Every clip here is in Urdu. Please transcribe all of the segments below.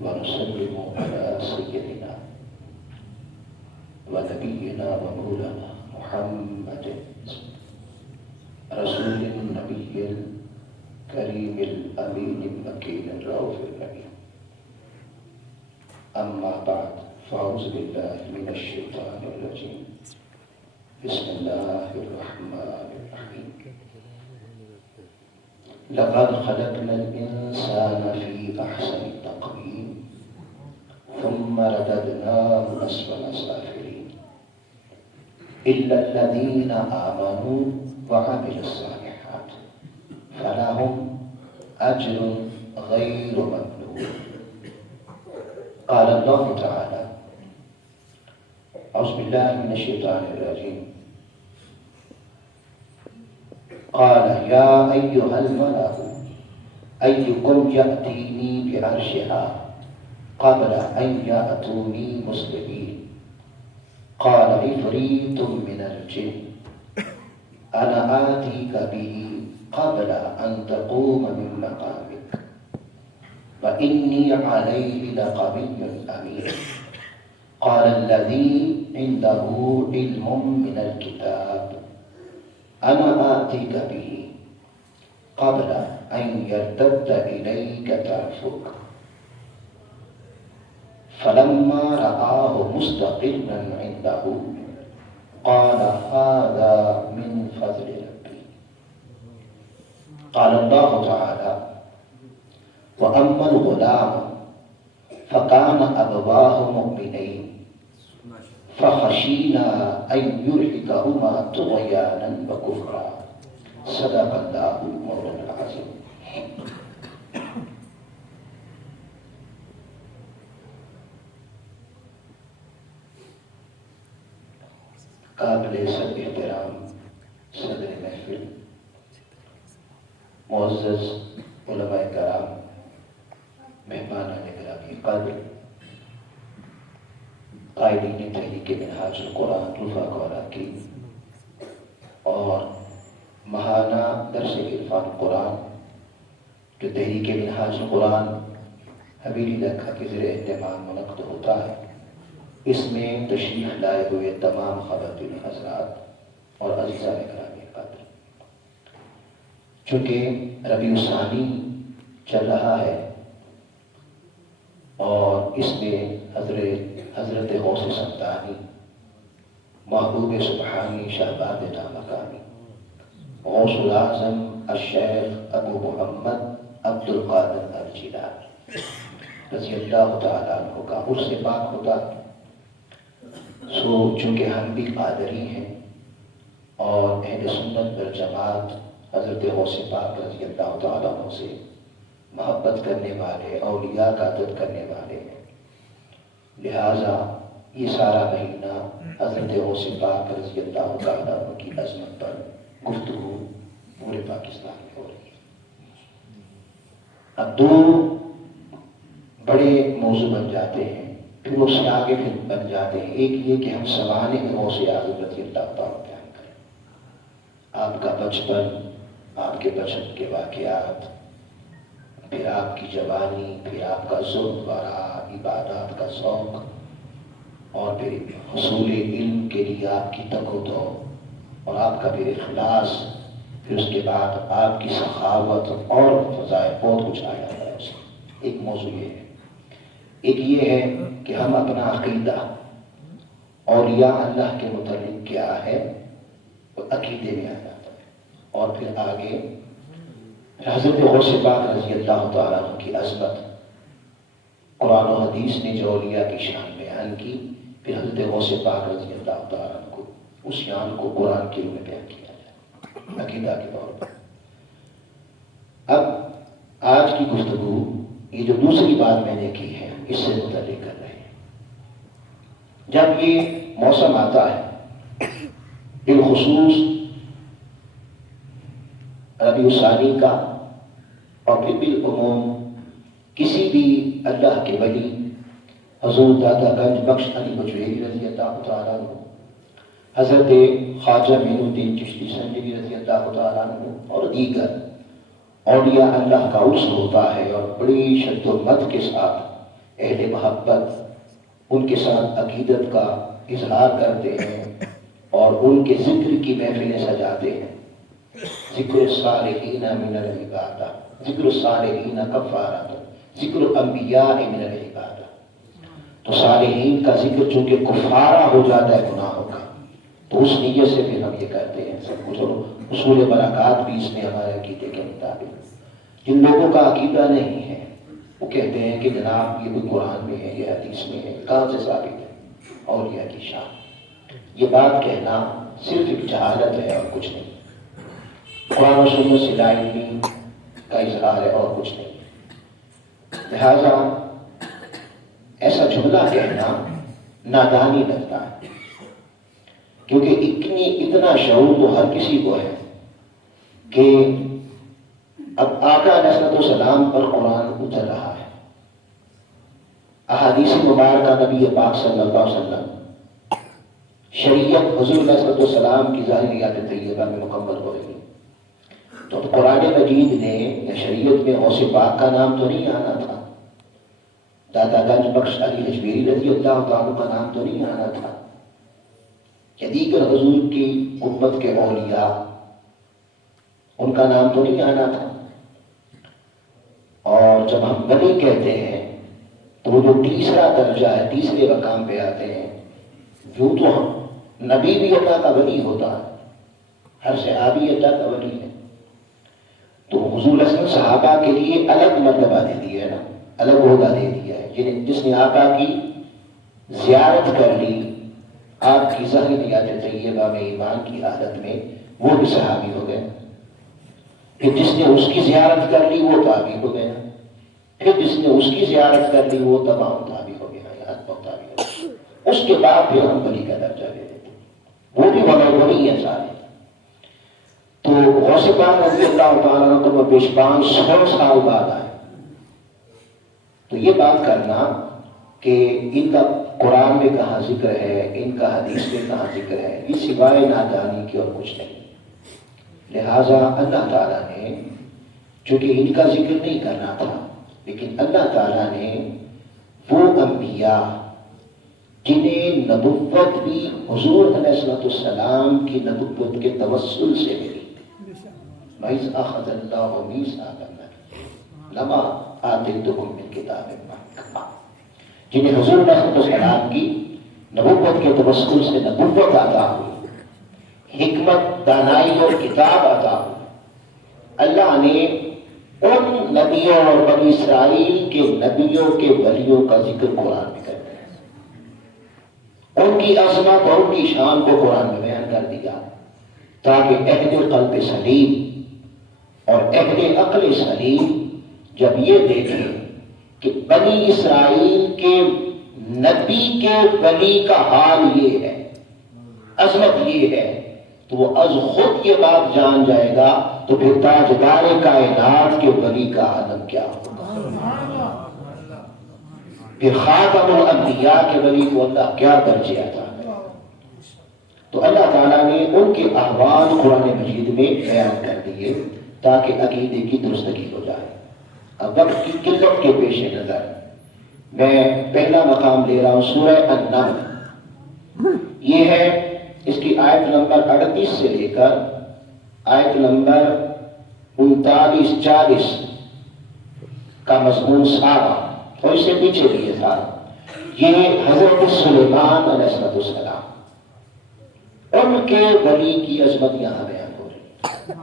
ونسلم على سيدنا ونبينا ومولانا محمد رسول النبي الكريم الأمين المكين الرؤوف الرحيم. أما بعد فأعوذ بالله من الشيطان الرجيم. بسم الله الرحمن الرحيم. لقد خلقنا الإنسان في أحسن تقويم ثم رددناه أسفل سافلين إلا الذين آمنوا وعملوا الصالحات فلهم أجر غير ممنون. قال الله تعالى: أعوذ بالله من الشيطان الرجيم. قال يا أيها الملأ أيكم يأتيني بعرشها قبل أن يأتوني مسلمين. قال عفريت من الجن أنا آتيك به قبل أن تقوم من مقامك وإني عليه لقوي أمين. قال الذي عنده علم من الكتاب أنا آتيك به قبل أن يرتد إليك طرفك فلما رآه مستقرا عنده قال هذا من فضل ربي. قال الله تعالى: وأما الغلام فكان أبواه مؤمنين فخشينا أن يرهقهما طغيانا وكفرا. صدق الله مولانا العظيم. قابل سب احترام صدر محفل، معزز علماء کرام، مہمانان گرامی قادر، قائدین تحریک منہاج القرآن رفاق و اراکین اور ماہانہ درس عرفان قرآن جو تحریک منہاج القرآن حویلی لکھا کے زیر اہتمام منعقد ہوتا ہے، اس میں تشریف لائے ہوئے تمام خواتین حضرات اور عزیزان گرامی قادر، چونکہ ربیع الثانی چل رہا ہے اور اس میں حضرت غوث سمدانی، محبوب سبحانی شہباز لامکانی، غوث الاعظم الشیخ ابو محمد عبد القادر الجیلانی رضی اللہ تعالیٰ عنہ کا عرس پاک ہوتا. سو چونکہ ہم بھی قادری ہیں اور اہل سنت والجماعت حضرت غوث پاک رضی اللہ تعالیٰ عنہ سے محبت کرنے والے، اولیاء کا عدد کرنے والے ہیں، لہٰذا یہ سارا مہینہ حضرت غوث پاک رضی اللہ تعالیٰ عنہ کی عظمت پر گفتگو پورے پاکستان میں ہو رہی ہے. اب دو بڑے موضوع بن جاتے ہیں، پھر اس سے آگے پھر بن جاتے ہیں. ایک یہ کہ ہم سوانح غوث اعظم رضی اللہ تعالیٰ بیان کریں، آپ کا بچپن، آپ کے بچپن کے واقعات، پھر آپ کی جوانی، پھر آپ کا ظلم ورا، عبادات کا ذوق، اور پھر حصول علم کے لیے آپ کی تگ و دو، اور آپ کا پھر اخلاص، پھر اس کے بعد آپ کی سخاوت اور فضائل، بہت کچھ آیا ہے اس میں. ایک موضوع یہ ہے. ایک یہ ہے کہ ہم اپنا عقیدہ اولیاء اللہ کے متعلق کیا ہے وہ عقیدے میں آ جاتا ہے، اور پھر آگے حضرت غوث پاک رضی اللہ تعالیٰ عنہ کی عظمت، قرآن و حدیث نے جو اولیاء کی شان بیان کی، پھر حضرت غوث پاک رضی اللہ تعالیٰ عنہ کو اس شان کو قرآن کے روح میں بیان کیا جائے عقیدہ کے طور پر. اب آج کی گفتگو یہ جو دوسری بات میں نے کی ہے اس سے متعلق کر رہے ہیں. جب یہ موسم آتا ہے بالخصوص ربیع الثانی کا، اور پھر بالعموم کسی بھی اللہ کے ولی حضور دادا گنج بخش علی بجویری رضی اللہ تعالیٰ عنہ، حضرت خواجہ معین الدین چشتی سنجری رضی اللہ تعالیٰ عنہ اور دیگر اولیاء اللہ کا عرس ہوتا ہے، اور بڑی شد و مد کے ساتھ اہل محبت ان کے ساتھ عقیدت کا اظہار کرتے ہیں اور ان کے ذکر کی محفلیں سجاتے ہیں. ذکر الصالحین من العبادہ، ذکر الصالحین کفارۃ، ذکر الانبیاء من العبادہ. تو صالحین کا ذکر چونکہ کفارہ ہو جاتا ہے گناہوں کا، تو اس نیت سے پھر ہم یہ کرتے ہیں سب کچھ. اور اصول برکات بھی اس میں ہمارے عقیدے کے مطابق. جن لوگوں کا عقیدہ نہیں ہے وہ کہتے ہیں کہ جناب یہ بھی قرآن میں ہے، یہ حدیث میں ہے، کہاں سے ثابت ہے؟ اولیاء کی شان. یہ بات کہنا صرف ایک جہالت ہے اور کچھ نہیں. قرآن و سنت سے لا علمی کا اظہار ہے اور کچھ نہیں. لہذا ایسا جملہ کہنا نادانی لگتا ہے، کیونکہ اتنا شعور تو ہر کسی کو ہے کہ اب آقا علیہ السلام پر قرآن اتر رہا ہے، احادیث مبارکہ نبی پاک صلی اللہ علیہ وسلم، شریعت حضور علیہ السلام کی ظاہریات طیبہ میں مکمل ہو رہی ہے. تو قرآن مجید نے یا شریعت میں غوث پاک کا نام تو نہیں آنا تھا، دادا گنج بخش علی اجمیری رضی اللہ تعالیٰ کا نام تو نہیں آنا تھا، یا دیگر حضور کی امت کے اولیاء ان کا نام تو نہیں آنا تھا. اور جب ہم ولی کہتے ہیں تو وہ جو تیسرا درجہ ہے، تیسرے مقام پہ آتے ہیں. یوں تو ہم نبی بھی اللہ کا ولی ہوتا ہے، ہر صحابی اللہ کا ولی ہے. تو حضور صلی اللہ علیہ وسلم صحابہ کے لیے الگ مرتبہ دے دیا ہے نا، الگ عہدہ دے دیا ہے. جس نے آقا کی زیارت کر لی آپ کی ظاہریات طیبہ میں ایمان کی حالت میں، وہ بھی صحابی ہو گئے. پھر جس نے اس کی زیارت کر لی وہ تابعی ہو گیا، پھر جس نے اس کی زیارت کر لی وہ تمام تابعی ہو گیا، یہاں تک تابعی ہو گیا. اس کے بعد پھر ہم ولی کا درجہ دے دیتے، وہ بھی ولی ہے سارے. تو غوث پاک رضی اللہ تعالیٰ عنہ تو پیش 500 سال بعد آئے. تو یہ بات کرنا کہ ان کا قرآن میں کہاں ذکر ہے، ان کا حدیث میں کہاں ذکر ہے، یہ سوائے نادانی کی اور کچھ نہیں. لہٰذا اللہ تعالیٰ نے چونکہ ان کا ذکر نہیں کرنا تھا، لیکن اللہ تعالیٰ نے وہ انبیاء جنہیں نبوت بھی حضور علیہ السلام کی نبوت کے توسل سے ملی. وَإِذْ أَخَذَ اللَّهُ مِيثَاقَ النَّبِيِّينَ لَمَا آتَيْتُكُم مِّن كِتَابٍ وَحِكْمَةٍ، جنہیں حضور علیہ السلام کی نبوت کے توسل سے نبوت عطا ہوئی، حکمت، دانائی اور کتاب عطا ہوئی. اللہ نے ان نبیوں اور بنی اسرائیل کے نبیوں کے ولیوں کا ذکر قرآن میں کر دیا، ان کی عظمت اور ان کی شان کو قرآن میں بیان کر دیا، تاکہ اہل قلب سلیم اور اہل عقل سلیم جب یہ دیکھیں کہ بنی اسرائیل کے نبی کے ولی کا حال یہ ہے، عظمت یہ ہے، تو وہ از خود یہ بات جان جائے گا تو پھر تاجدار کائنات کے ولی کا عالم کیا ہوگا، پھر خاتم الانبیاء کے ولی کو اللہ کیا درجے عطا کرے. تو اللہ تعالیٰ نے ان کے احوال قرآن مجید میں بیان کر دیے تاکہ عقیدے کی درستگی ہو جائے. اب وقت کی قلت کے پیش نظر میں پہلا مقام لے رہا ہوں سورہ النمل. یہ ہے اس کی آیت نمبر 38 سے لے کر آیت نمبر 39-40 کا مضمون سارا، اور اس سے پیچھے بھی یہ تھا. یہ حضرت سلیمان علیہ السلام ان کے ولی کی عظمت یہاں بیان ہو رہی ہے.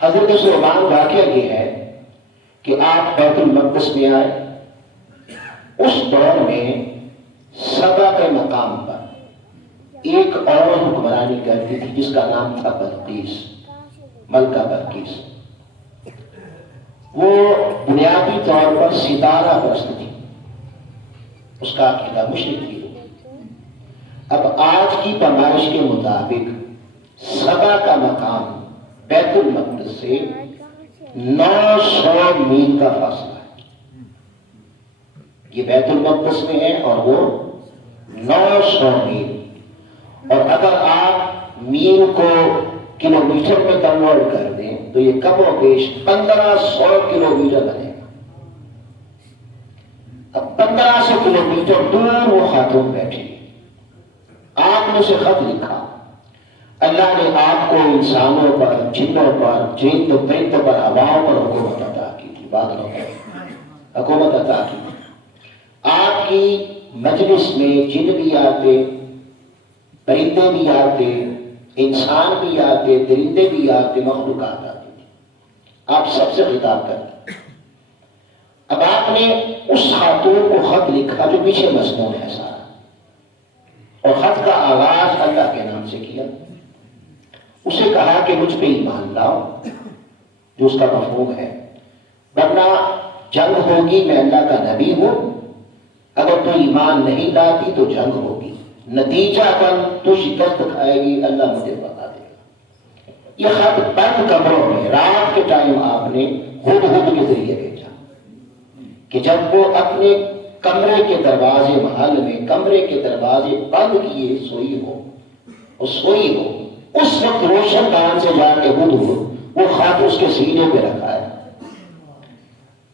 حضرت سلیمان واقعہ یہ ہے کہ آپ بیت المقدس میں آئے. اس دور میں سبا کے مقام پر ایک اور حکمرانی کرتی تھی جس کا نام تھا بلقیس، ملکہ بلقیس. وہ بنیادی طور پر ستارہ پرست تھی، اس کا عقیدہ مشرک تھی. اب آج کی پیمائش کے مطابق سبا کا مقام بیت المقدس سے 900 میل کا فاصلہ ہے. یہ بیت المقدس میں ہے اور وہ 900 میل. اور اگر آپ میل کو کلومیٹر میں کنورٹ کر دیں تو یہ کم و بیش 1500 کلومیٹر بنے گا. اب 1500 کلومیٹر دور وہ خاتون بیٹھی، آپ نے اسے خط لکھا، اللہ نے آپ کو انسانوں پر، جنوں پر، جن پرند پر، ہواؤں پر حکومت عطا کی تھی، بادلوں پر حکومت عطا کی تھی۔ آپ کی مجلس میں جن بھی آتے، پرندے بھی آتے، انسان بھی آتے، درندے بھی آتے، مخلوقات آتی تھی، آپ سب سے خطاب کرتے۔ اب آپ نے اس خاتون کو خط لکھا جو پیچھے مضمون ہے سارا، اور خط کا آغاز اللہ کے نام سے کیا، اسے کہا کہ مجھ پہ ایمان لاؤ، جو اس کا مفہوم ہے، ورنہ جنگ ہوگی، میں اللہ کا نبی ہوں، اگر تو ایمان نہیں لاتی تو جنگ ہوگی، نتیجہ بن تو شکست کھائے گی، اللہ مجھے بتا دے گا۔ یہ خط بند کمروں میں رات کے ٹائم آپ نے ہدہد کے ذریعے بھیجا کہ جب وہ اپنے کمرے کے دروازے، محل میں کمرے کے دروازے بند کیے سوئی ہو، اس وقت روشن دان سے جا کے ہدہد وہ خط اس کے سینے پہ رکھا ہے۔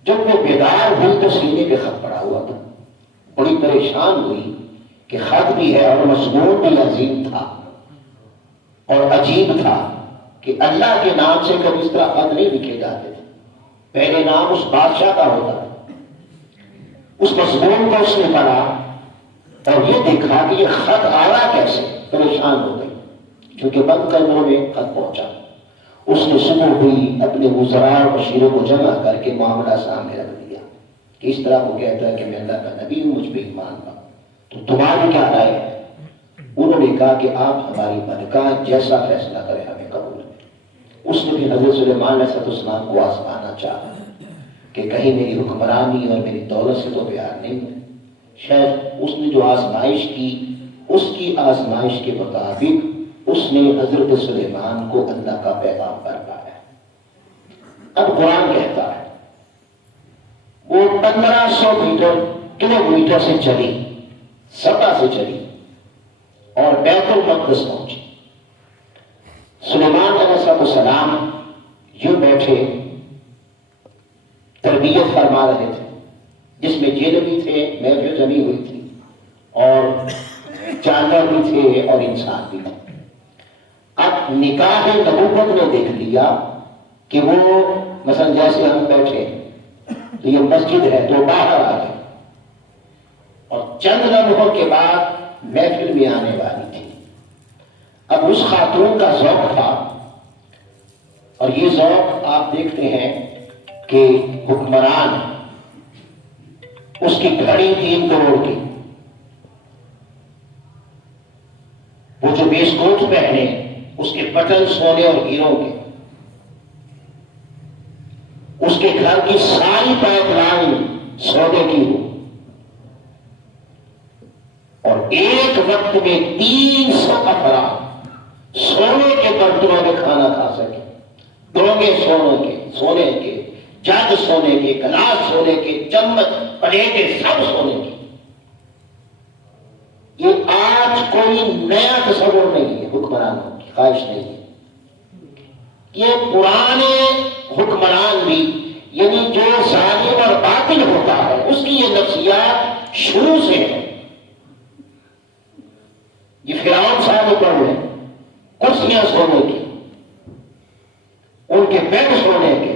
جب وہ بیدار ہوئی تو سینے پہ خط پڑا ہوا تھا، بڑی پریشان ہوئی کہ خط بھی ہے اور مضمون بھی عظیم تھا اور عجیب تھا کہ اللہ کے نام سے کبھی اس طرح خط نہیں لکھے جاتے تھے، پہلے نام اس بادشاہ کا ہوتا ہے۔ اس مضمون کو اس نے پڑھا اور یہ دیکھا کہ یہ خط آیا کیسے، پریشان ہو گئی، کیونکہ بند کمروں میں خط پہنچا۔ اس نے صبح ہوئی اپنے وزراء اور مشیروں کو جمع کر کے معاملہ سامنے رکھ دیا کہ اس طرح وہ کہتا ہے کہ میں اللہ کا نبی ہوں، مجھ پہ ایمان لاؤ، تو تمہاری کیا رائے ہے؟ انہوں نے کہا کہ آپ ہماری ملکہ جیسا فیصلہ کریں ہمیں قبول ہے۔ اس نے بھی حضرت سلیمان علیہ السلام کو آزمانا چاہا کہ کہیں میری حکمرانی اور میری دولت سے تو پیار نہیں ہے۔ شاید اس نے جو آزمائش کی، اس کی آزمائش کے مطابق اس نے حضرت سلیمان کو اللہ کا پیغام کر پایا۔ اب قرآن کہتا ہے وہ 1500 کلومیٹر سے چلی، سبا سے چلی اور بیت المقدس پہنچی۔ سلیمان علیہ السلام یوں بیٹھے تربیت فرما رہے تھے، جس میں جن بھی تھے، محفل جمی ہوئی تھی، اور جانور بھی تھے اور انسان بھی تھے۔ اب نکاح نبوت نے دیکھ لیا کہ وہ مثلا جیسے ہم بیٹھے تو یہ مسجد ہے، تو باہر آ گئے اور چند لمحوں کے بعد محفل میں آنے والی تھی۔ اب اس خاتون کا ذوق تھا، اور یہ ذوق آپ دیکھتے ہیں کہ حکمران، اس کی گھڑی 3 کروڑ کی، وہ جو بیس کوٹ پہنے اس کے بٹن سونے اور ہیروں کے، اس کے گھر کی ساری پائپ لائن سونے کی ہو، اور ایک وقت میں 300 افراد سونے کے برتنوں میں کھانا کھا سکے، ڈونگے سونے کے، جگ سونے کے، گلاس سونے کے، چمچ پلیٹیں سب سونے کی۔ یہ آج کوئی نیا تصور نہیں ہے، حکمرانوں کی خواہش نہیں ہے۔ یہ پرانے حکمران بھی، یعنی جو ظالم اور باطل ہوتا ہے، اس کی یہ نفسیات شروع سے ہے۔ یہ فرعون صاحب پر ہے، کرسیاں سونے کی، ان کے بیڈ سونے کے،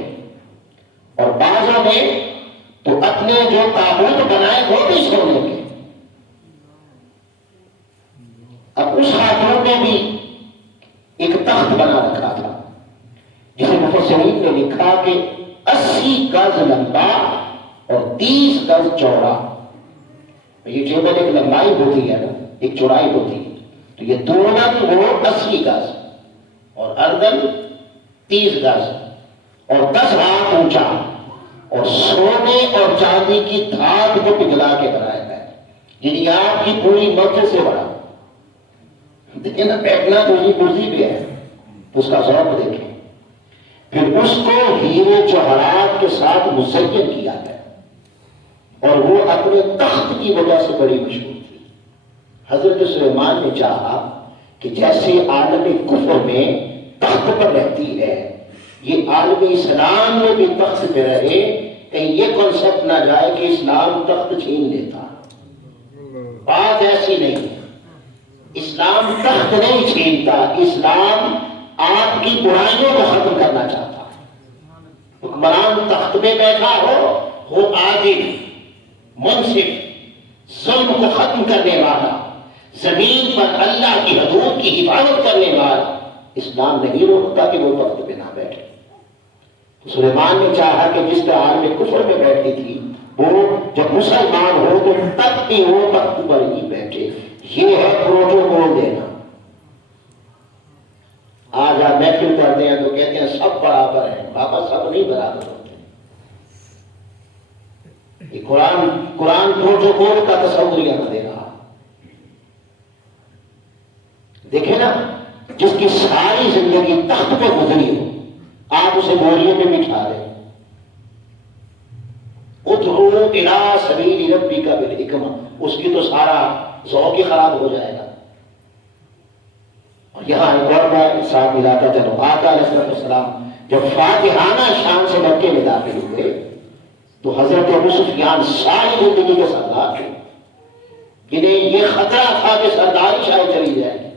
اور بعضوں نے تو اپنے جو تابوت بنائے وہ بھی سونے کے۔ اب اس خاتون نے بھی ایک تخت بنا رکھا تھا، جسے مفسرین نے لکھا کہ 80 گز لمبا اور 30 گز چوڑا۔ یہ ٹیبل ایک لمبائی ہوتی ہے نا، ایک چوڑائی ہوتی ہے، تو یہ دونوں وہ 80 گز اور اردن 30 گز اور 10 ہاتھ اونچا، اور سونے اور چاندی کی دھات کو پگھلا کے بنایا گیا، یعنی آپ کی پوری مسجد سے بڑا۔ لیکن بیٹھنا تو یہ کرسی پہ ہے، تو اس کا ذوق دیکھیں۔ پھر اس کو ہیرے جواہرات کے ساتھ مزین کیا گیا، اور وہ اپنے تخت کی وجہ سے بڑی مشہور تھی۔ حضرت سلیمان نے چاہا کہ جیسے عالم کفر میں تخت پر رہتی ہے، یہ عالم اسلام میں بھی تخت پہ رہے، کہیں یہ کنسپٹ نہ جائے کہ اسلام تخت چھین لیتا. بات ایسی نہیں ہے. اسلام تخت نہیں چھینتا، اسلام آپ کی برائیوں کو ختم کرنا چاہتا ہے. حکمران تخت پہ بیٹھا ہو عادل، منصف، ظلم کو ختم کرنے والا، زمین پر اللہ کی حدود کی حفاظت کرنے والا، اسلام نہیں روکتا کہ وہ تخت پہ نہ بیٹھے. سلیمان نے چاہا کہ جس طرح میں کفر میں بیٹھی تھی وہ جب مسلمان ہو تو تب بھی وہ تخت پر ہی بیٹھے. یہ ہے پروٹوکول دینا. آج آپ محفل کرتے ہیں تو کہتے ہیں سب برابر ہیں. بابا سب نہیں برابر ہوتے. یہ قرآن پروٹوکول کا تصور یہاں دے رہا. دیکھیں نا، جس کی ساری زندگی تخت پہ گزری ہو، آپ اسے بوریے میں بٹھا رہے. ادعو الی سبیل ربک بالحکمہ، اس کی تو سارا ذوق ہی خراب ہو جائے گا. اور یہاں ایک اور میں ساتھ ملاتا چلو. آقا علیہ السلام جب فاتحانہ شان سے مکے میں داخل ہوئے تو حضرت ابو سفیان ساری زندگی کے سردار تھے، جنہیں یہ خطرہ تھا کہ سرداری شاید چلی جائے گی.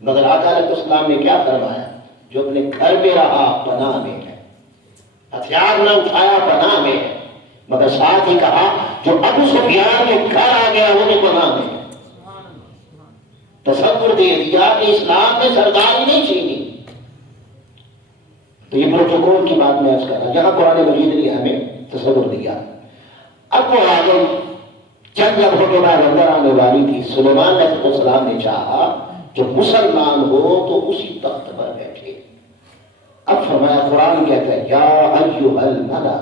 مگر آقا علیہ السلام نے کیا فرمایا؟ جو اپنے گھر میں رہا پناہ میں ہے، ہتھیار نہ اٹھایا پناہ میں ہے. مگر ساتھ ہی کہا جو ابو سفیان کے گھر آ گیا وہ بھی پناہ میں ہے. تصور دے دیا کہ اسلام نے سرداری نہیں چھینی. تو یہ پروٹوکول کی بات میں عرض کر رہا ہوں. یہاں قرآن مجید نے ہمیں تصور دیا. اب وہ آگے چند لمحوں کے بعد اندر آنے والی تھی. سلیمان علیہ السلام نے چاہا جو مسلمان ہو تو اسی تخت پر بیٹھے. اب فرمایا قرآن کہتا ہے یا ایھا الملأ،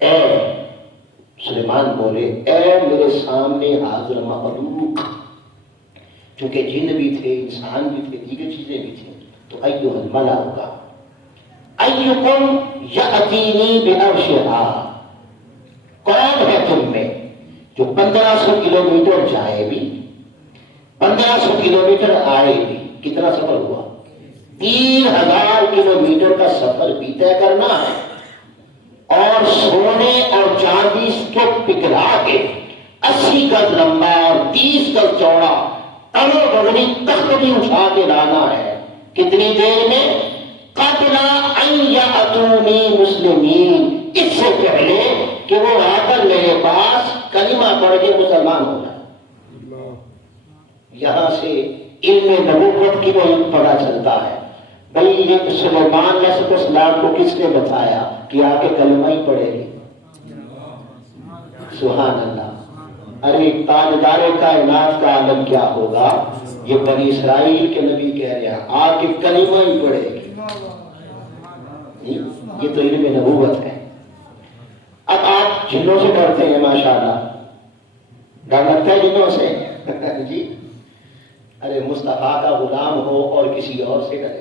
اے سلیمان بولے اے میرے سامنے حاضر مخلوق. چونکہ جن بھی تھے، انسان بھی تھے، دیگر چیزیں بھی تھیں، تو ایھا الملأ ہوگا. ایکم یأتینی بعرشھا، کون ہے تم میں جو 1500 کلومیٹر جائے بھی 1500 کلومیٹر آئے بھی. کتنا سفر ہوا؟ 3000 کلومیٹر کا سفر بھی طے کرنا ہے. اور سونے اور چاندی کو پگھلا کے 80 گز لمبا اور 30 گز چوڑا تلو بغنی تخت بھی اٹھا کے لانا ہے. کتنی دیر میں؟ قبل ان یأتونی مسلمین، اس سے پہلے کہ وہ آ کر میرے پاس کلمہ پڑھ کے مسلمان ہو جائے. یہاں سے علم نبوت کی وہ پتہ چلتا ہے. بھئی یہ سلیمان علیہ السلام کو کس نے بتایا کہ آ کے کلمہ ہی پڑھے گی؟ سبحان اللہ. ارے تاجدار کائنات کا عالم کیا ہوگا؟ یہ بنی اسرائیل کے نبی کہہ رہے ہیں آ کے کلمہ ہی پڑھے گی. یہ تو علم نبوت ہے. اب آپ جنوں سے ڈرتے ہیں ماشاءاللہ، ڈر لگتا ہے جنوں سے جی. ارے مصطفیٰ کا غلام ہو اور کسی اور سے ڈرے،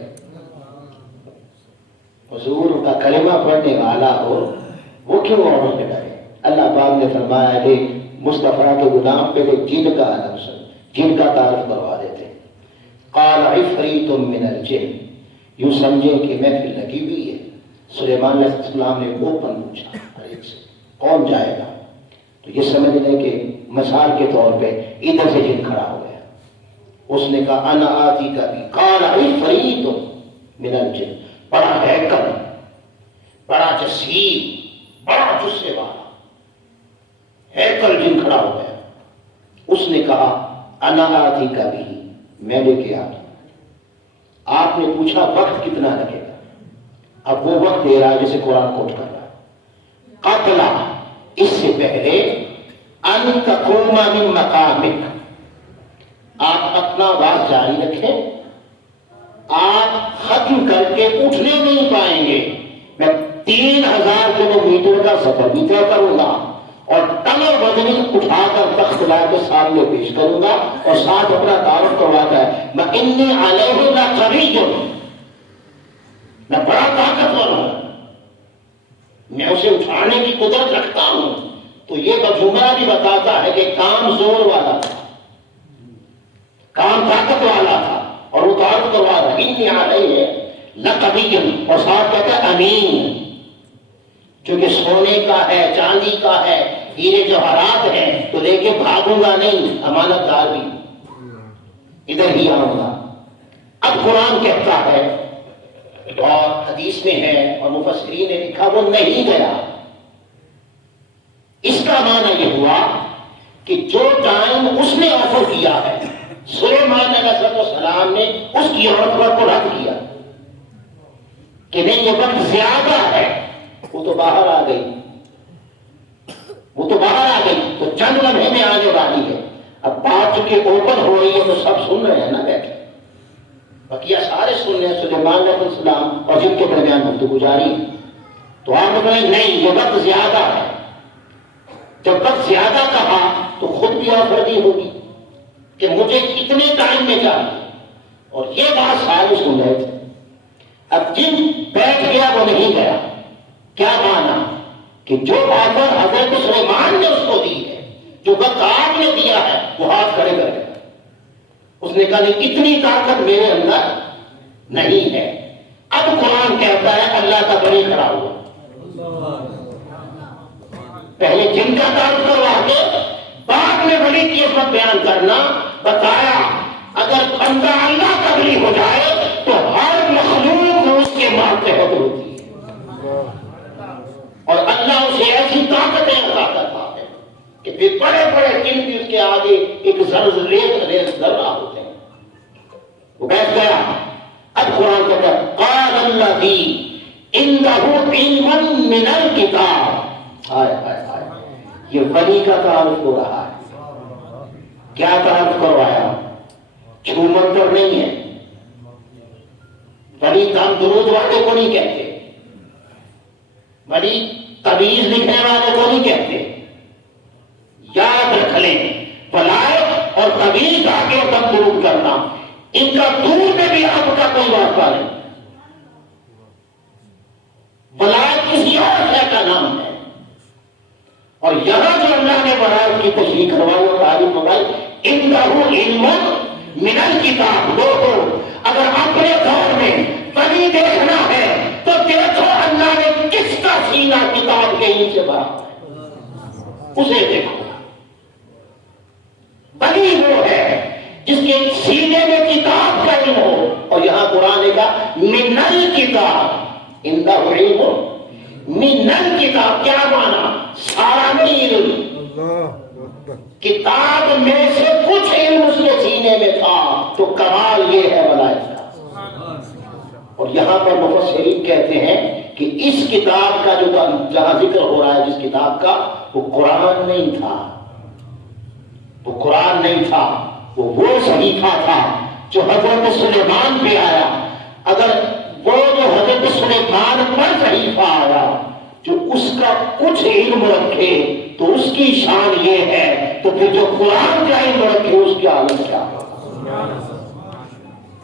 حضور کا کلمہ پڑھنے والا ہو وہ کیوں اور سے ڈرے؟ اللہ پاک نے فرمایا کہ مصطفیٰ کے غلام پہ جن کا عالم سن، جن کا تعارف کروا دیتے. قال عفریت من الجن، یوں سمجھے کہ محفل لگی ہوئی ہے. سلیمان علیہ السلام نے اوپن پوچھا ہر ایک سے کون جائے گا؟ تو یہ سمجھ لیں کہ مثال کے طور پہ ادھر سے جن کھڑا ہو گیا. اس نے کہا انا آتی کا بھی. قال عفریت من الجن، بڑا ہیکل، بڑا جسیم، بڑا جسے والا ہیکل جن کھڑا ہو گیا. اس نے کہا انا آتی کا بھی، میں لے کے آتا. آپ نے پوچھا وقت کتنا لگے گا؟ اب وہ وقت دے رہا ہے جسے قرآن کوٹ کر رہا ہے. قبل، اس سے پہلے، ان تقوم من مقامک، آپ اپنا بات جاری رکھیں. آپ ختم کر کے اٹھنے نہیں پائیں گے. میں 3000 کلومیٹر کا سفر بھی طے کروں گا اور تلو بدنی اٹھا کر تخت لا کے سامنے پیش کروں گا اور ساتھ اپنا تعارف کرواتا ہے میں انی علیہ لقوی، میں بڑا طاقتور ہوں، میں اسے اٹھانے کی قدرت رکھتا ہوں. تو یہ جملہ بھی بتاتا ہے کہ کام زور والا تھا، کام طاقت والا تھا اور وہ تعارف کروا رہا انی علیہ لقوی، اور ساتھ کہتا ہے امین. چونکہ سونے کا ہے، چاندی کا ہے، ہیرے جواہرات ہیں، تو لے کے بھاگوں گا نہیں، امانت دار بھی ادھر ہی آؤں گا۔ اب قرآن کہتا ہے اور حدیث میں ہے اور مفسرین نے لکھا وہ نہیں گیا۔ اس کا معنی یہ ہوا کہ جو ٹائم اس نے آفر کیا ہے، سلیمان علیہ السلام نے اس کی آفر کو رد کیا کہ نہیں یہ وقت زیادہ ہے، وہ تو باہر آ گئی، تو چند لمحے میں آنے والی ہے۔ اب بات چونکہ اوپن ہو رہی ہے تو سب سن رہے ہیں نا بیٹھے، بقیہ سارے سن رہے ہیں سلیمان علیہ السلام اور جن کے درمیان گفتگو جاری ہے۔ تو آپ نے کہا نہیں یہ وقت زیادہ ہے۔ جب وقت زیادہ کہا تو خود بھی آفر دی ہوگی کہ مجھے اتنے ٹائم میں چاہیے، اور یہ بات سارے سن رہے تھے۔ اب جن بیٹھ گیا وہ نہیں گیا، کیا مانا کہ جو آفر حضرت سلیمان نے اس کو دی ہے، جو وقت آپ نے دیا ہے، وہ ہاتھ کھڑے کر گیا۔ اس نے کہا نہیں اتنی طاقت میرے اندر نہیں ہے۔ اب قرآن کہتا ہے اللہ کا بڑی کھڑا ہوا، پہلے جن کا تعارف کروا کے بعد میں بڑی کی عظمت بیان کرنا، بتایا اگر بندہ اللہ کا بلی ہو جائے تو ہر مخلوق اس کے ماتحت ہوتی ہے، اور اللہ اسے ایسی طاقتیں عطا کرتا ہے کہ پھر بڑے بڑے جن بھی اس کے آگے ایک ریت ذرہ ہوتے ہیں۔ وہ بیٹھ گیا۔ اب قرآن کہتا ہے قال الذی عندہ علم من الکتاب، ہائے ہائے ہائے، یہ ولی کا تعارف ہو رہا ہے۔ کیا تعارف کروایا؟ چھو منتر نہیں ہے، ولی دم درود والے کو نہیں کہتے، ولی تعویذ لکھنے والے کو نہیں کہتے۔ یاد رکھ لیں ولایت اور تعویذ آگے دم درود کرنا، ان کا دور میں بھی آپ کا کوئی واسطہ نہیں۔ ولایت کسی اور شے کا نام ہے، اور یہاں جو اللہ نے ولایت کی تشریح کروائی اور تعریف کروائی، عندہ علم من الکتاب۔ لوگوں اگر اپنے دور میں ولی دیکھنا ہے تو دیکھو اللہ نے کس کا سینہ کتاب کے علم سے بھرا ہے، اسے دیکھو۔ ولی وہ ہے جس کے سینے میں کتاب کا علم ہو، اور یہاں قرآن کا من الکتاب، عندہ علم من الکتاب کیا مانا؟ سارا نہیں علم، کتاب میں سے کچھ علم اس کے سینے میں تھا، تو کمال یہ ہے ولایت کا۔ اور یہاں پر مفسرین کہتے ہیں کہ اس کتاب کا جو جہاں ذکر ہو رہا ہے جس کتاب کا، وہ قرآن نہیں تھا، وہ قرآن نہیں تھا، وہ صحیفہ تھا جو حضرت سلیمان پہ آیا۔ اگر وہ جو حضرت سلیمان پر صحیفہ آیا جو اس کا کچھ علم رکھے تو اس کی شان یہ ہے، تو پھر جو قرآن کا علم رکھے اس کی حالت کیا ہوگی،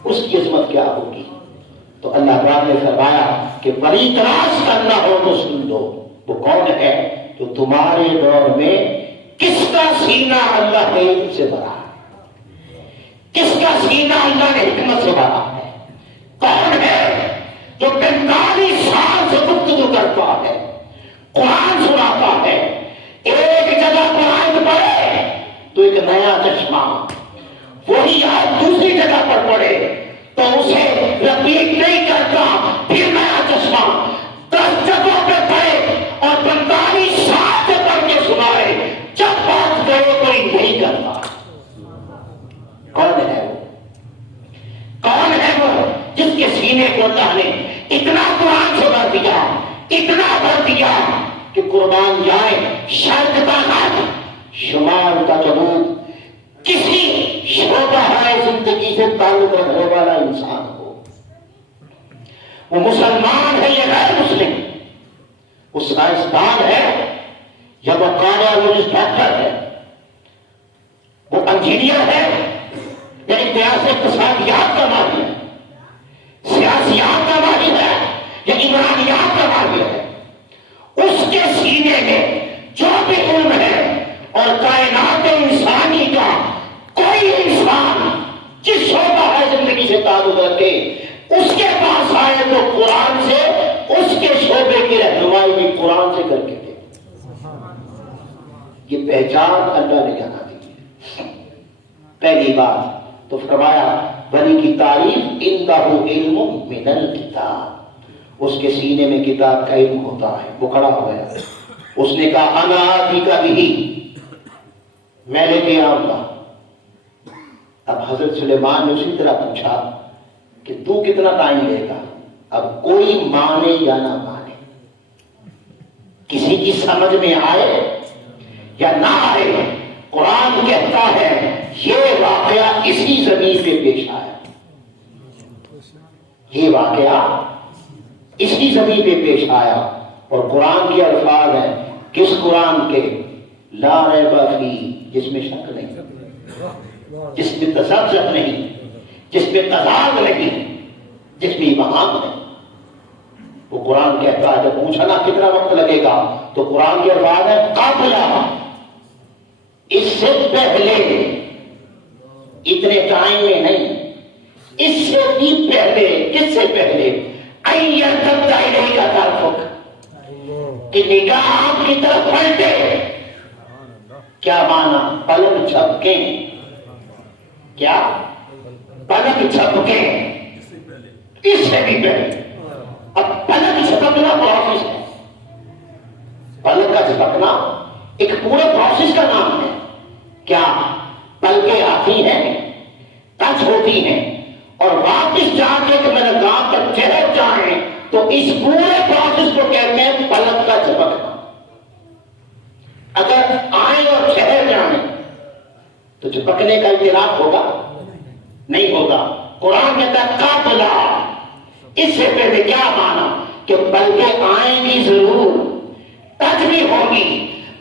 اس کی عظمت کیا ہوگی۔ تو اللہ تعالیٰ نے فرمایا کہ بڑی تلاش کرنا ہو تو سن لو، وہ کون ہے جو تمہارے دور میں کس کا سینہ اللہ کے علم سے بھرا ہے، کس کا سینہ اللہ نے حکمت سے بھرا ہے، کون ہے جو 45 سال سے گفتگو کرتا ہے، قرآن سناتا ہے، ایک جگہ قرآن پڑھے تو ایک نیا چشمہ، وہی آج دوسری جگہ پر پڑھے تو اسے رپیٹ نہیں کرتا، پھر نیا چشمہ، 10 جگہوں پہ پڑھے اور 45 سال سے پڑھ کے سنائے، جب بات کرے کوئی نہیں کرتا۔ کون ہے وہ؟ کون ہے وہ جس کے سینے کو اللہ نے اتنا قرآن سے بھر دیا، اتنا بھر دیا کہ قربان جائے شرط کا حد شمال کا ثبوت کسی شعبہ ہے زندگی سے تعلق رکھنے والا انسان ہو، وہ مسلمان ہے یا غیر مسلم، وہ سائنسدان ہے یا وہ کارڈیالوجسٹ ڈاکٹر ہے، وہ انجینئر ہے یا امتیاز اقتصادیات کا ماہر ہے، سیاسیات کا ماہر ہے یا عمرانیات کا ماہر ہے، اس کے سینے میں جو بھی علم ہے، اور کائنات انسانی کا کوئی انسان جس شعبہ ہے زندگی سے تعلق رکھے اس کے پاس آئے تو قرآن سے اس کے شعبے کی رہنمائی بھی قرآن یہ پہچان اللہ نے یہاں دی ہے. پہلی بات تو فرمایا ولی کی تعریف اندہ علم من الکتاب، اس کے سینے میں کتاب کا علم ہوتا ہے. وہ کھڑا ہو گیا، اس نے کہا انا آتیکا بہ، میں لے کے آؤں گا. اب حضرت سلیمان نے اسی طرح پوچھا کہ تو کتنا ٹائم لے گا. اب کوئی مانے یا نہ مانے، کسی کی سمجھ میں آئے یا نہ آئے، قرآن کہتا ہے یہ واقعہ اسی زمین پہ پیش آیا. یہ واقعہ اسی زمین پہ پیش آیا. اور قرآن کے الفاظ ہیں، کس قرآن کے؟ لا ریب فیہ، جس میں شک نہیں، جس میں تذبذب نہیں، جس میں تضاد نہیں، جس میں ابہام نہیں. وہ قرآن کہتا ہے جب پوچھنا کتنا وقت لگے گا تو قرآن کے الفاظ ہے قبل، اس سے پہلے، اتنے ٹائم میں نہیں، اس سے بھی پہلے. کس سے پہلے؟ کا تعلق کہ نگاہ آپ کی طرف پلٹے. کیا مانا؟ پلک جھپکے. کیا؟ پلک جھپکے، اس سے بھی پہلے. اب پلک جھپکنا پروسیس ہے. پلک کا جھپکنا ایک پورے پروسیس کا نام ہے. کیا پلکیں آتی ہیں، ٹچ ہوتی ہیں اور واپس جا کے کہ میرے گاؤں تک ٹھہر جائیں، تو اس پورے پروسیس کو کہتے ہیں پلک کا جھپکنا. اگر آئیں اور ٹھہر جائیں تو جھپکنے کا اعتراف ہوگا؟ نہیں ہوگا. قرآن کہتا ہے قابلہ، اس سے پہلے. کیا مانا؟ کہ پلکیں آئیں گی ضرور، ٹچ بھی ہوگی،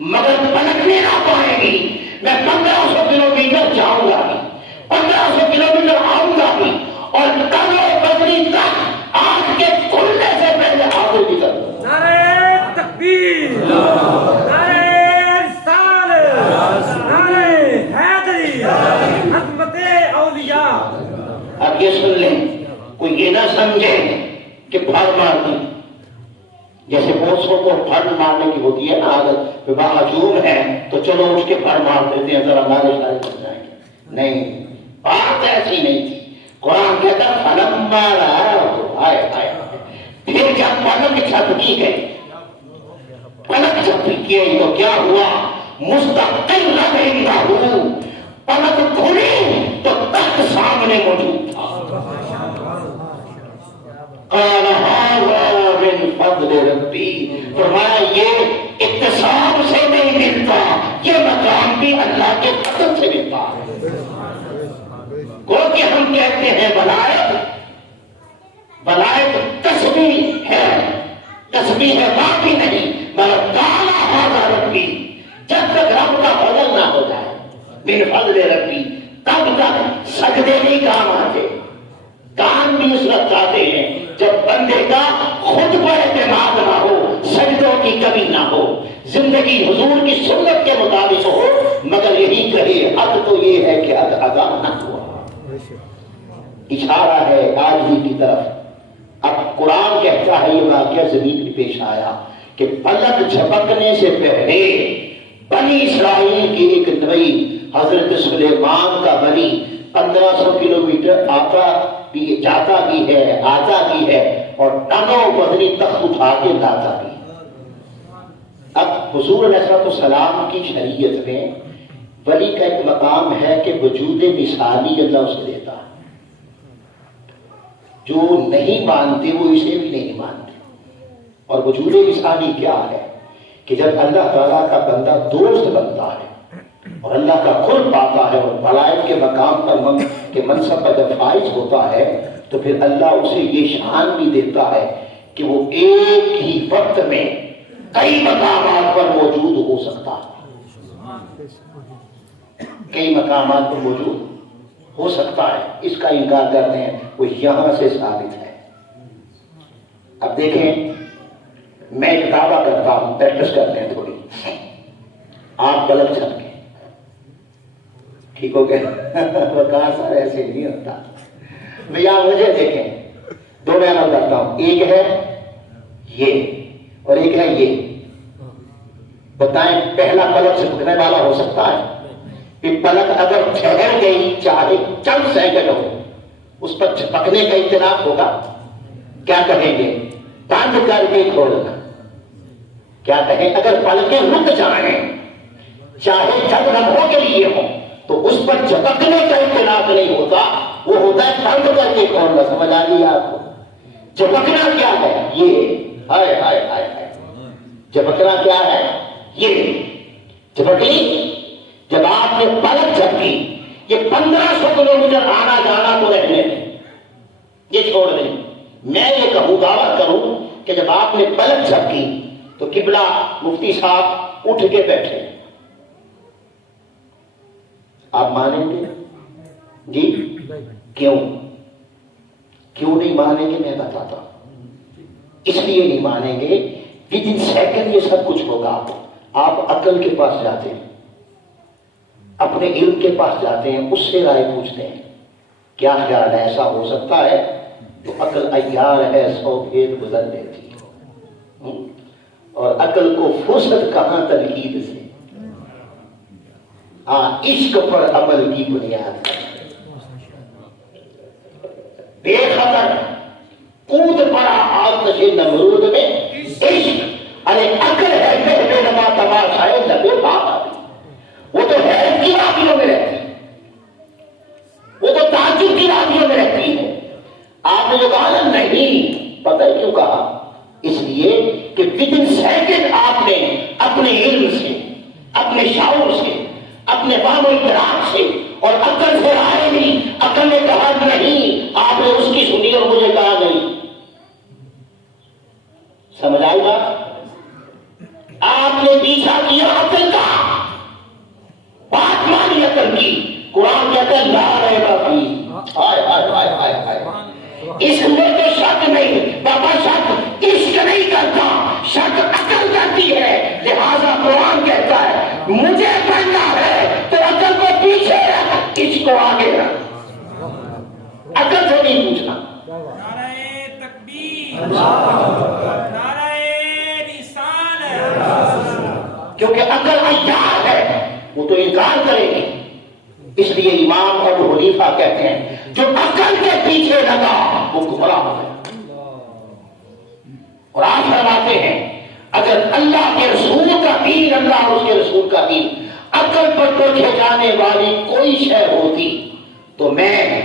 مگر پلکنے نہ پائیں گی. میں 1500 کلومیٹر جاؤں گا بھی، 1500 کلومیٹر آؤں گا بھی، اور کمر بدری تک آنکھ کے کھلنے سے پہلے حاضر بھی کر دوں. نعرہ تکبیر، نعرہ رسالت، نعرہ حیدری، عظمت اولیاء. اب یہ سن لیں، کوئی یہ نہ سمجھے کہ پھڑ مار دی. جیسے بہت کو پھڑ مارنے کی ہوتی ہے نا عادت، ہجوم ہے تو چلو اٹھ کے پھڑ مار دیتے ہیں، ذرا ہمارے سارے بن جائیں گے. نہیں، بات ایسی نہیں تھی. قرآن کہتا فلما رأہ، آئے آئے، پھر جب پلک جھپکی گئی، پلک جھپکی گئی تو کیا ہوا؟ مستقل عنده، پلک کھلی تو تخت سامنے موجود تھا. قال هذا من فضل ربی، فرمایا یہ اکتساب سے نہیں ملتا، یہ مقام بھی اللہ کے فضل سے ملتا ہے. کہ ہم کہتے ہیں ولایت تسبیح ہے، تسبیح ہے باقی نہیں، مگر قال هذا ربی، جب تک رب کا فضل نہ ہو جائے من فضل ربی، تب تک سجدے نہیں کام آتے. کام بھی اس وقت آتے ہیں جب بندے کا خود پر اعتماد نہ ہو، سجدوں کی کمی نہ ہو، زندگی حضور کی سنت کے مطابق ہو، مگر یہی کہے حد تو یہ ہے کہ حد ادا نہ ہوا. اشارہ ہے آج ہی کی طرف. اب قرآن کہتا ہے یہ واقعہ زمین میں پیش آیا کہ پلک جھپکنے سے پہلے بنی اسرائیل کی ایک نبی حضرت سلیمان کا بنی 1500 کلومیٹر جاتا بھی ہے، آتا بھی ہے، اور ٹنوں وزنی تخت اٹھا کے لاتا بھی. اب حضور علیہ السلام کی شریعت میں ولی کا ایک مقام ہے کہ وجود مثالی اللہ اسے دیتا ہے. جو نہیں مانتے وہ اسے بھی نہیں مانتے. اور وجود مثالی کیا ہے؟ کہ جب اللہ تعالیٰ کا بندہ دوست بنتا ہے اور اللہ کا قرب پاتا ہے اور ملائک کے مقام پر کے منصب پر جب فائز ہوتا ہے تو پھر اللہ اسے یہ شان بھی دیتا ہے کہ وہ ایک ہی وقت میں کئی مقامات پر موجود ہو سکتا ہے. کئی مقامات پر موجود ہو سکتا ہے. اس کا انکار کرتے ہیں وہ یہاں سے ثابت ہے. اب دیکھیں، میں ایک دعویٰ کرتا ہوں، پریکٹس کرتے ہیں تھوڑی. آپ غلط چھپ کے ٹھیک ہو گئے؟ وقار سر ایسے نہیں ہوتا. بھیا مجھے دیکھیں، دو میں عمل کرتا ہوں. ایک ہے یہ اور ایک ہے یہ. بتائیں پہلا پلک جھپکنے والا ہو سکتا ہے؟ کہ پلک اگر ٹھہر گئی چاہے چند سیکنڈ ہو اس پر جھپکنے کا اطلاق ہوگا؟ کیا کہیں گے؟ بند کر کے کھولنا. کیا کہیں؟ اگر پلکیں رک جائیں چاہے چند لمحوں کے لیے ہو تو اس پر جھپکنے کا اطلاق نہیں ہوتا، وہ ہوتا ہے بند کر کے کھولنا. سمجھ آ گئی آپ کو؟ جھپکنا کیا ہے؟ یہ ہائے ہائے ہائے ہائے، جھپکنا کیا ہے؟ یہ جھپکی جب آپ نے پلک جھپکی، یہ 1500 کلومیٹر آنا جانا تو رہنے دیں، یہ چھوڑ دیں. میں یہ کہوں، دعویٰ کروں کہ جب آپ نے پلک جھپکی تو قبلہ مفتی صاحب اٹھ کے بیٹھے. آپ مانیں گے؟ جی کیوں نہیں مانیں گے؟ میں بتاتا ہوں. اس لیے نہیں مانیں گے کہ جن سیکنڈ یہ سب کچھ ہوگا. آپ عقل کے پاس جاتے ہیں، اپنے علم کے پاس جاتے ہیں، اس سے رائے پوچھتے ہیں کیا خیال ہے ایسا ہو سکتا ہے؟ تو عقل عیار ہے، 100 بھید گزر دیتی ہے. اور عقل کو فرصت کہاں تنقید سے؟ عشق پر عمل کی بنیاد ہے. بے خطر کود پڑا آتش نمرود میں عشق. ارے عقل ہے پہلے نما تماشائے لبے بابا، وہ تو حیرت کی وادیوں میں رہتی ہے، وہ تو تعجب کی وادیوں میں رہتی ہے. آپ نے جو کہا نہیں، پتہ ہے کیوں کہا؟ اس لیے کہ ودن سیکنڈ آپ نے اپنے علم سے، اپنے شعور سے، اپنے فہم و ادراک سے اور عقل سے رائے لی. عقل نے کہا نہیں، آپ نے اس کی سنی اور مجھے کہا نہیں. سمجھ آئی بات؟ آپ نے پیچھا کیا عقل کا، بات مانی عقل کی. قرآن کہتا ہے لا ریب فیہ، ہائے ہائے ہائے ہائے ہائے، اس میں تو شک نہیں. بابا شک عشق نہیں کرتا، شک عقل کرتی ہے. لہذا قرآن کہتا ہے مجھے پڑھنا ہے تو عقل کو پیچھے رکھ، عشق کو آگے رکھ. عقل سے نہیں پوچھنا. نعرہ تکبیر، نعرہ رسالت. کیونکہ عقل عیار ہے، وہ تو انکار کرے گی. اس لیے امام ابو حنیفہ کہتے ہیں جو عقل کے پیچھے لگا وہ گمراہ ہو گیا. اور آپ فرماتے ہیں اگر اللہ کے رسول کا دین، اللہ اور اس کے رسول کا دین عقل پر پرکھے جانے والی کوئی شے ہوتی تو میں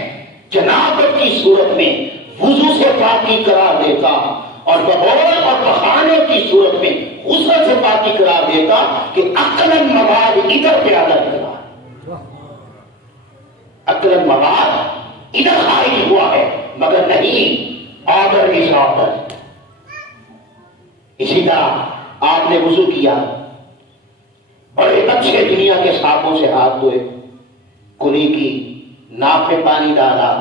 جنابت کی صورت میں وضو سے پاکی قرار دیتا اور بغور اور بخانے کی صورت میں غسل سے پاکی قرار دیتا کہ عقلاً مواد ادھر پہ ادھر کرا، عقلاً مواد ادھر خارج ہوا ہے مگر نہیں آرڈر از آرڈر. اسی طرح آپ نے وضو کیا، بڑے اچھے دنیا کے صابنوں سے ہاتھ دھوئے، کلی کی، ناک میں پانی ڈالا،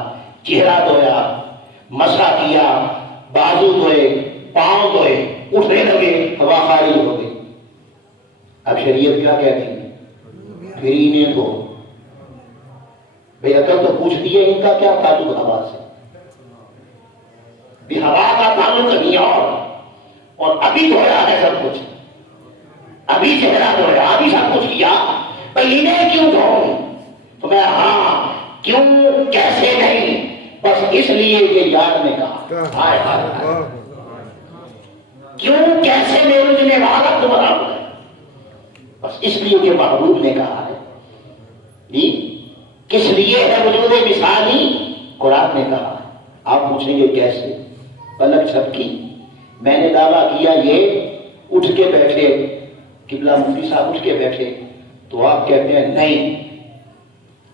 چہرہ دھویا، مسح کیا، بازو دھوئے، پاؤں دھوئے، اٹھنے لگے، ہوا خارج ہو گئی. اب شریعت کیا کہتی ہے؟ پھر انہیں دھو. بھئی عقل تو پوچھتی ہے ان کا کیا تعلق ہوا سے؟ بھی ہوا کا تعلق نہیں اور ابھی دھویا ہے سب کچھ، ابھی چہرہ دھویا، ابھی سب کچھ کیا، بھئی انہیں کیوں دھو؟ تو میں کیوں کیسے نہیں، بس اس لیے کہ یار نے کہا کیوں کیسے میں رجنے والا تمہارا ہے، بس اس لیے کہ محبوب نے کہا ہے. جی کس لیے ہے وجود مثالی؟ قرآن نے کہا. آپ پوچھیں گے کیسے؟ پلک جھپکی، میں نے دعویٰ کیا یہ اٹھ کے بیٹھے، قبلہ مفتی صاحب اٹھ کے بیٹھے، تو آپ کہتے ہیں نہیں.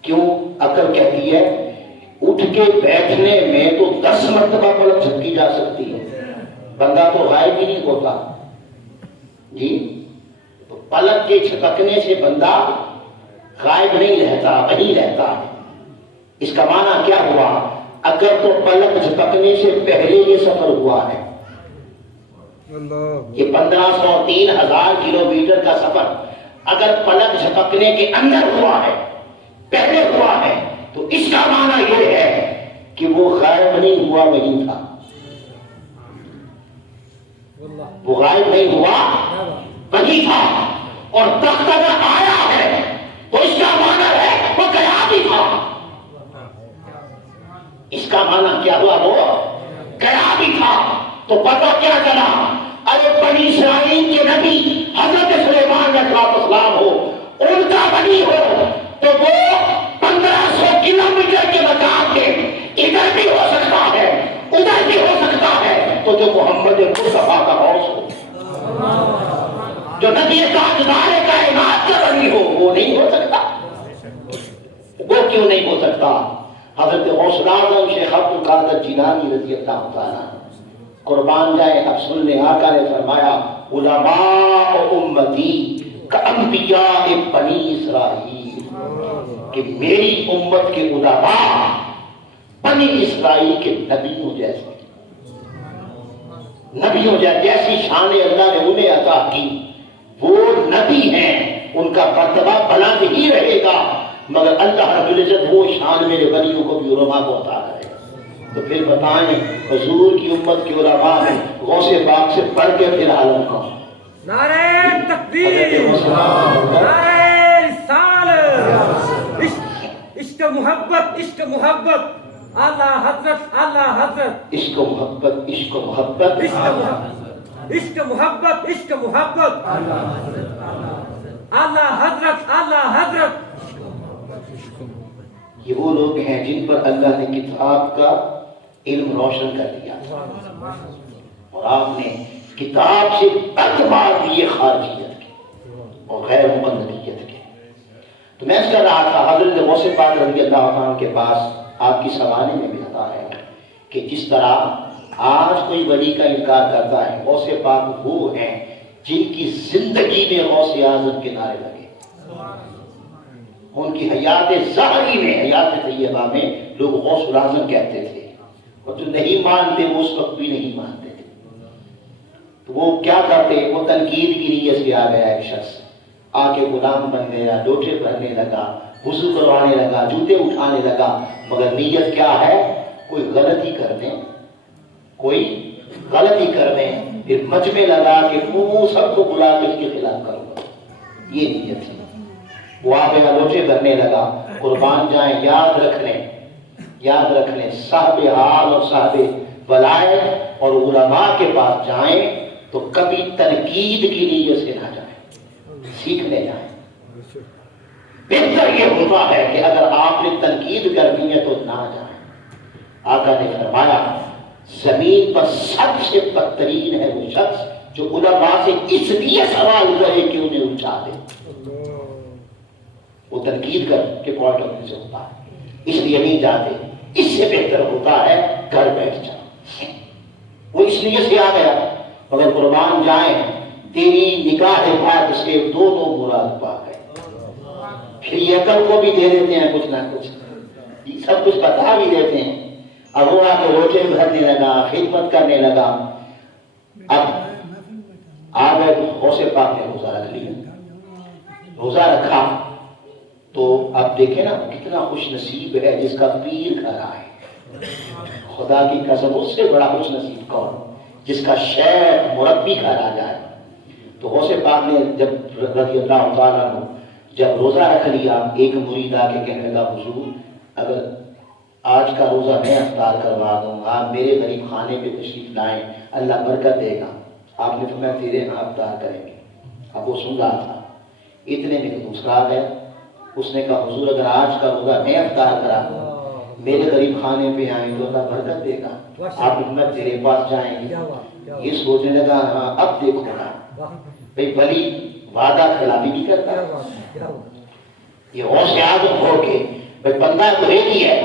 کیوں؟ عقل کہتی ہے اٹھ کے بیٹھنے میں تو 10 مرتبہ پلک جھپکی جا سکتی ہے، بندہ تو غائب ہی نہیں ہوتا. جی تو پلک کے جھپکنے سے بندہ غائب نہیں رہتا، وہیں رہتا. اس کا معنی کیا ہوا؟ اگر تو پلک جھپکنے سے پہلے یہ سفر ہوا ہے، یہ 1500 3000 کلومیٹر کا سفر اگر پلک جھپکنے کے اندر ہوا ہے، پہلے ہوا ہے، تو اس کا معنی یہ ہے کہ وہ غائب نہیں ہوا، وہیں تھا. وہ غائب نہیں ہوا، وہیں تھا. اور تخت اگر آیا ہے تو اس کا معنی ہے وہ گیا بھی تھا. اس کا معنی کیا ہوا؟ وہ گیا بھی تھا. تو پتہ کیا چلا؟ ارے بنی اسرائیل کے نبی حضرت سلیمان علیہ السلام ہو، ان کا بنی ہو، تو وہ 1500 کلومیٹر کے مقام پہ ادھر بھی ہو سکتا ہے ادھر بھی ہو سکتا ہے. تو جو محمد مصطفیٰ کا غوث ہو، جو نبی تاجدار کائنات کا بنی ہو، وہ نہیں ہو سکتا. وہ کیوں نہیں ہو سکتا؟ حضرت غوث اعظم شیخ عبد القادر جیلانی رضی اللہ تعالیٰ قربان جائے، اب سن لیں، آقا نے فرمایا علماء امتی کانبیاء بنی اسرائیل، کہ میری امت کے علماء بنی اسرائیل کے نبیوں جیسے، نبیوں جیسی شان اللہ نے انہیں عطا کی. وہ نبی ہیں، ان کا مرتبہ بلند ہی رہے گا، مگر اللہ رب العزت وہ شان میرے ولیوں کو بھی علماء کو عطا کرے. تو پھر بتائیں حضور کی امت کے علماء ہیں، غوث پاک سے پڑھ کے پھر عالم کا. نعرہ تکبیر، نعرہ رسالت، عشق محبت، عشق محبت، اعلیٰ حضرت، اعلیٰ حضرت، عشق و محبت، عشق و محبت، عشق محبت، عشق محبت، عشق محبت، اعلیٰ حضرت، اعلیٰ حضرت. یہ وہ لوگ ہیں جن پر اللہ نے کتاب کا علم روشن کر دیا، اور آپ نے کتاب سے اعتبار دیے خارجیت کے اور غیر مقلدیت کے. تو میں اس کر رہا تھا، حضرت غوث پاک رضی اللہ عنہ کے پاس آپ کی سوانے میں ملتا ہے کہ جس طرح آج کوئی ولی کا انکار کرتا ہے، غوث پاک وہ ہیں جن کی زندگی میں غوث اعظم کے نعرے لگے. ان کی حیات ظاہری میں، حیات طیبہ میں لوگ غوث اعظم کہتے تھے، اور جو نہیں مانتے وہ اس وقت بھی نہیں مانتے تھے. تو وہ کیا کرتے؟ وہ تنقید کی نیت سے آ گیا ایک شخص، آ کے غلام بن گیا، لوٹے بھرنے لگا، وضو کروانے لگا، جوتے اٹھانے لگا، مگر نیت کیا ہے؟ کوئی غلطی کر دیں، کوئی غلطی کر دیں، پھر مجمع لگا کہ وہ سب کو بلا کے اس کے خلاف کروں گا. یہ نیت تھی. وہ آپ لوٹے بھرنے لگا. قربان جائیں، یاد رکھ لیں صاحب حال اور صاحب ولایت اور علماء کے پاس جائیں تو کبھی تنقید کی نیت سے نہ جائیں، سیکھنے جائیں. بہتر یہ ہوتا ہے کہ اگر آپ نے تنقید کرنی ہے تو نہ جائیں. آقا نے فرمایا زمین پر سب سے بدترین ہے وہ شخص جو علماء سے اس لیے سوال کرے کہ انہیں اٹھا دے. وہ تنقید کر کے پوائنٹ آف ویو سے ہوتا ہے، اس لیے نہیں جاتے. اس سے بہتر ہوتا ہے گھر بیٹھ جاؤ. وہ اس لیے سے آ گیا، مگر قربان جائیں تیری نگاہ پاک سے دونوں مراد پا گئے. پھر یہ عقل کو بھی دے دیتے ہیں کچھ نہ کچھ، سب کچھ بتا بھی دیتے ہیں. اب وہ آ کے روٹے بھرنے لگا، خدمت کرنے لگا. اب آ گئے غوث پاک نے روزہ رکھ لیا. روزہ رکھا تو اب دیکھیں نا کتنا خوش نصیب ہے جس کا پیر گھر آئے. خدا کی قسم اس سے بڑا خوش نصیب کون جس کا شیخ مربی گھر آ جائے. تو غوث پاک نے جب رضی اللہ تعالیٰ عنہ جب روزہ رکھ لیا، ایک مرید آ کے کہنے لگا حضور اگر آج کا روزہ میں افطار کروا دوں، آپ میرے غریب خانے پہ تشریف لائیں، اللہ برکت دے گا. آپ نے فرمایا تیرے ہاں افطار کریں گے. اب وہ سن رہا تھا. اتنے میں دوسرا آ گیا. اس نے کہا حضور اگر آج کا روزہ میں افطار کرا دوں، میرے غریب خانے پہ آئیں تو اللہ برکت دے گا. آپ نے تیرے پاس جائیں گے. یہ سوچنے لگا ہاں اب دیکھو نا بھائی ولی وعدہ خلافی بھی کرتا ہے. یہ غوث اعظم ہو کے بھائی بندہ تو ایک ہی ہے،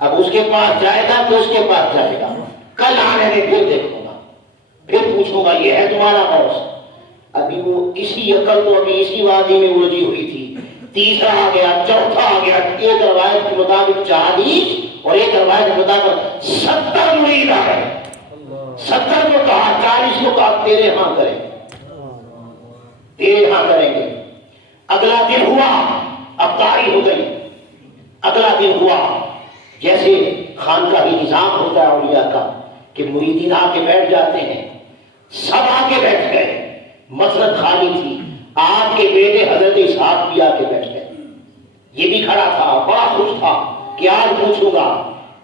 اب اس کے پاس جائے گا تو اس کے پاس جائے گا. کل آنے میں پھر دیکھوں گا، پھر پوچھوں گا یہ ہے تمہارا غوث. ابھی وہ اسی عقل تو ابھی اسی وادی میں الجھی ہوئی تھی. تیسرا آ گیا، چوتھا آ گیا. ایک روایت کے مطابق 40 اور ایک روایت کے مطابق 70 مرید آ گئے. 70 کو کہا، 40 کو کہا تیرے ہاں کریں گے، تیرے ہاں کریں گے. اگلا دن ہوا، افطاری ہو گئی. اگلا دن ہوا جیسے خان کا بھی نظام ہوتا ہے اولیاء کا کہ مریدین آ کے بیٹھ جاتے ہیں. سب آ کے بیٹھ گئے. مسجد خالی تھی. آپ کے بیٹے حضرت اسحاق بھی آ کے بیٹھ گئے. یہ بھی کھڑا تھا, بڑا خوش تھا کہ آج پوچھوں گا.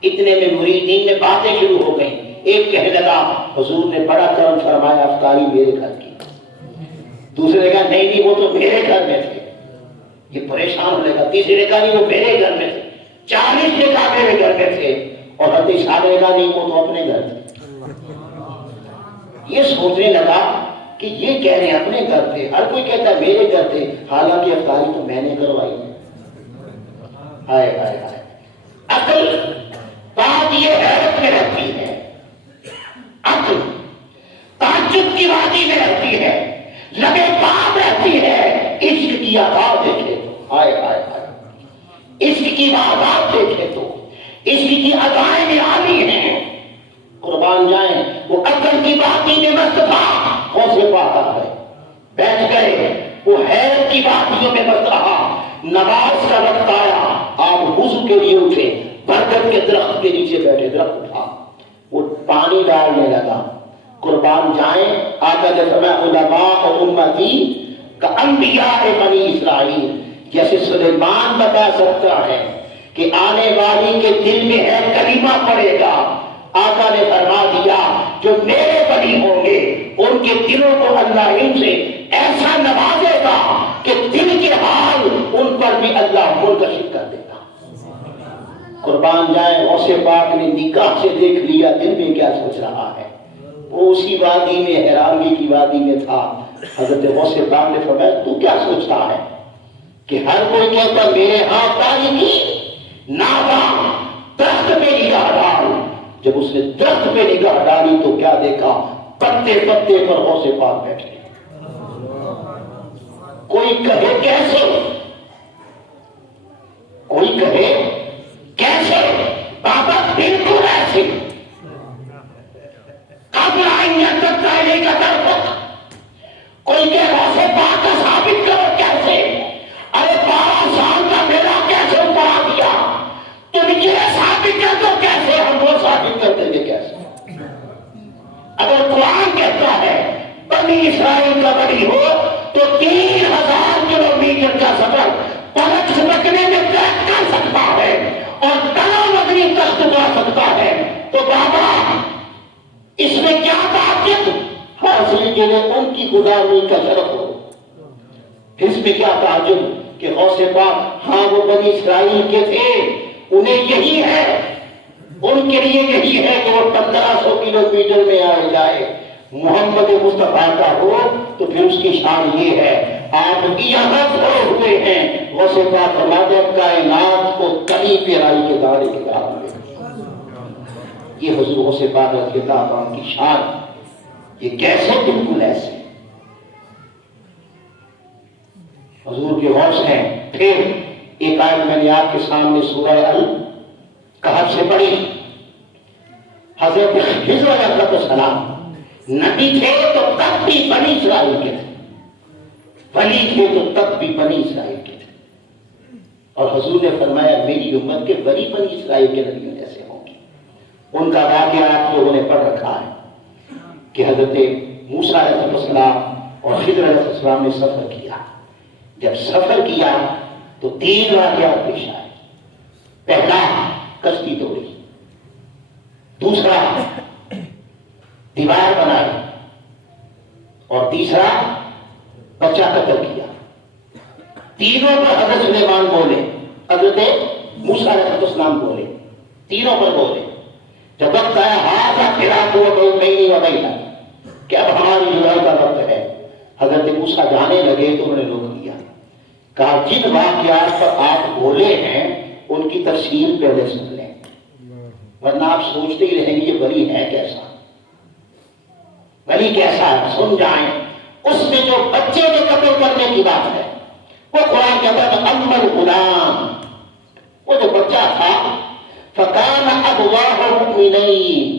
اتنے میں مریدین میں باتیں شروع ہو گئی. ایک کہنے لگا حضور نے بڑا کرم فرمایا, افطاری میرے گھر کی. دوسرے نے کہا نہیں وہ تو میرے گھر میں تھے. یہ پریشان ہونے لگا. تیسرے نے کہا نہیں وہ میرے گھر میں تھے. 40 نے کہا میرے گھر میں تھے. اور حضرت اسحاق نے کہا نہیں وہ تو اپنے گھر تھے. یہ سوچنے لگا کہ یہ کہہ رہے ہیں اپنے گھر تھے, ہر کوئی کہتا ہے میرے گھر تھے, حالانکہ افطاری تو میں نے کروائی ہے. ہائے ہائے ہائے. عقل بات یہ حیرت میں رہتی ہے, عقل تعجب کی وادی میں رہتی ہے, لگے بات رہتی ہے. عشق کی آواز دیکھے تو ہائے ہائے ہائے, عشق کی آواز دیکھے تو عشق کی ادائیں نرالی ہیں. قربان جائیں, وہ عقل کی وادی میں مست تھا, حوصلے پاتا ہے. بیٹھ گئے, وہ حیرت کی وادیوں میں مست رہا. نماز کا وقت آیا, آپ وضو کے لیے اٹھے, برکت کے درخت کے نیچے بیٹھے. درخت اٹھا, وہ پانی ڈالنے لگا. قربان جائیں, آقا نے فرمایا علماء امتی کا انبیاء بنی اسرائیل. جیسے سلیمان بتا سکتا ہے کہ آنے والی کے دل میں ہے کلمہ پڑے گا, آقا نے فرما دیا جو میرے بنی ہوں گے ان کے دلوں کو اللہ ان سے ایسا نوازے گا کہ دل کے حال ان پر بھی اللہ منتشر کر دے گا. قربان جائیں, غوث پاک نے نگاہ سے دیکھ لیا دل میں کیا سوچ رہا ہے. وہ اسی وادی میں, حیرانگی کی وادی میں تھا. حضرت غوث پاک نے فرمایا تو کیا سوچتا ہے کہ ہر کوئی کہتا میرے ہاتھ تاریخی نادان درخت پہ نگاہ ڈال. جب اس نے درخت پہ نگاہ ڈالی تو کیا دیکھا, پتے پتے پر غوث پاک بیٹھے. کوئی کہے کیسے, کوئی کہے کیسے, بابا بالکل ایسے. قبل آئیں تک پہلے کا درخت. کوئی کہ غوث پاک کا ثابت کرو کیسے. ارے 12 سال کا میرا کیسے اترا دیا, تم یہ ثابت کر دو کیسے, ہم وہ ثابت کر دیں گے کیسے. اگر قرآن کہتا ہے بنی اسرائیل کا بنی ہو تو 3000 کلومیٹر کا سفر پلک سمکنے میں طے کر سکتا ہے اور تنا مدنی تخت جا سکتا ہے. تو بابا اس میں کیا تعجب حاصل کے لیے ان کی غلامی کا شرف ہو. اس میں کیا تعجب کہ غوث پاک ہاں وہ بنی اسرائیل کے تھے, انہیں یہی ہے, ان کے لیے یہی ہے کہ وہ 1500 کلومیٹر میں آ جائے. محمد مصطفیٰ کا ہو تو پھر اس کی شان یہ ہے آپ یہاں کھڑے ہوئے ہیں. غوث پاک فرماتے ہیں کائنات کو کلی پیرائی کے دانے کے برابر. یہ حضور غوث پاک رضی اللہ عنہ کی شان. یہ کیسے, بالکل ایسے حضور کے غوث ہیں. پھر ایک آیت میں نے آپ کے سامنے سورہ الکہف سے پڑھی. حضرت خضر علیہ السلام نبی تھے تو تب بھی بنی اسرائیل کے تھے, ولی تھے تو تب بھی بنی اسرائیل کے تھے. اور حضور نے فرمایا میری امت کے ولی بنی اسرائیل کے نبیوں جیسے ہوں گے. ان کا واقعہ آپ لوگوں نے پڑھ رکھا ہے کہ حضرت موسیٰ علیہ السلام اور خضر علیہ السلام نے سفر کیا. جب سفر کیا تو 3 واقعات پیش آئے. پہلا کشتی توڑی, دوسرا دیوار بنائی, اور تیسرا بچہ قتل کیا. تینوں پر حضرت سلیمان بولے, حضرت موسیٰ علیہ السلام بولے, تینوں پر بولے. جب وقت آیا ہاتھ پھرا تو نہیں و نہیں کہ اب ہماری جدائی کا وقت ہے, حضرت موسیٰ جانے لگے تو انہوں نے روک دیا. کہا جن واقعات پر آپ بولے ہیں ان کی تفصیل پہلے سن لیں, ورنہ آپ سوچتے ہی رہیں گے یہ ولی ہے کیسا, ولی کیسا ہے. سن جائیں. اس میں جو بچے کے قتل کرنے کی بات ہے وہ قرآن کہتا ہے اما الغلام, وہ جو بچہ تھا فکان ابواہ مؤمنین,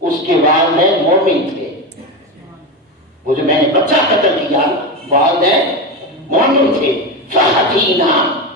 اس کے والدین مومن تھے. وہ جو میں نے بچہ قتل کیا والدین مومن تھے. فحتینا